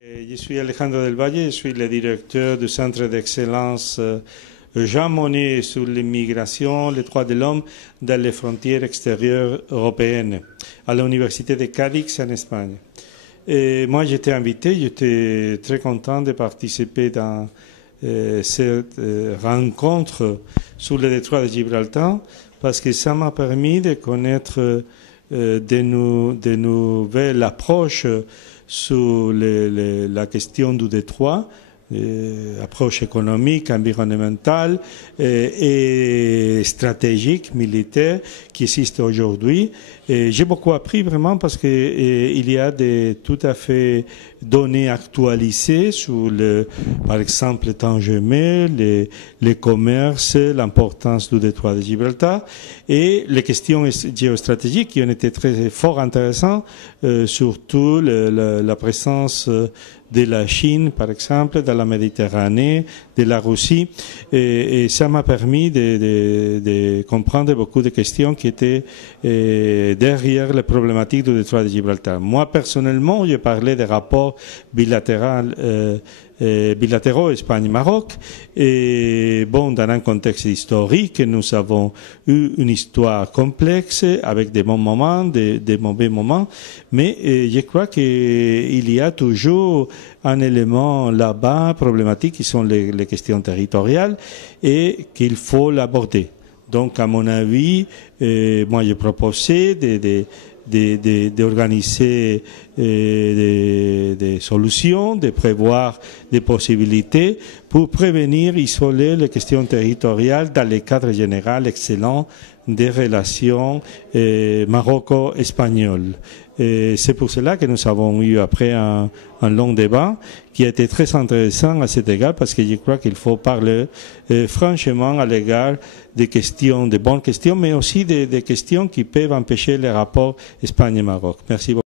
Je suis Alejandro del Valle, je suis le directeur du Centre d'excellence Jean Monnet sur l'immigration, les droits de l'homme dans les frontières extérieures européennes à l'Université de Cadix en Espagne. Et moi, j'étais invité, j'étais très content de participer dans cette rencontre sur le détroit de Gibraltar parce que ça m'a permis de connaître de nouvelles approches sur la question du détroit, approche économique, environnementale et stratégique, militaire qui existe aujourd'hui. J'ai beaucoup appris vraiment parce que il y a des tout à fait données actualisées sur par exemple, le temps jamais, les commerces, l'importance du détroit de Gibraltar et les questions géostratégiques qui ont été très fort intéressantes, surtout la présence de la Chine, par exemple, dans la Méditerranée, de la Russie, et ça m'a permis de comprendre beaucoup de questions qui étaient derrière les problématiques du détroit de Gibraltar. Moi, personnellement, j'ai parlé des rapports bilatéraux Espagne-Maroc, et bon, dans un contexte historique, nous avons eu une histoire complexe, avec des bons moments, des mauvais moments, mais je crois qu'il y a toujours un élément là-bas problématique qui sont les questions territoriales et qu'il faut l'aborder. Donc, à mon avis, moi, j'ai proposé d'organiser des solutions, de prévoir des possibilités pour prévenir, isoler les questions territoriales dans le cadre général excellent des relations maroco-espagnoles. C'est pour cela que nous avons eu après un long débat qui a été très intéressant à cet égard parce que je crois qu'il faut parler franchement à l'égard des questions, des bonnes questions, mais aussi des questions qui peuvent empêcher les rapports Espagne et Maroc. Merci beaucoup.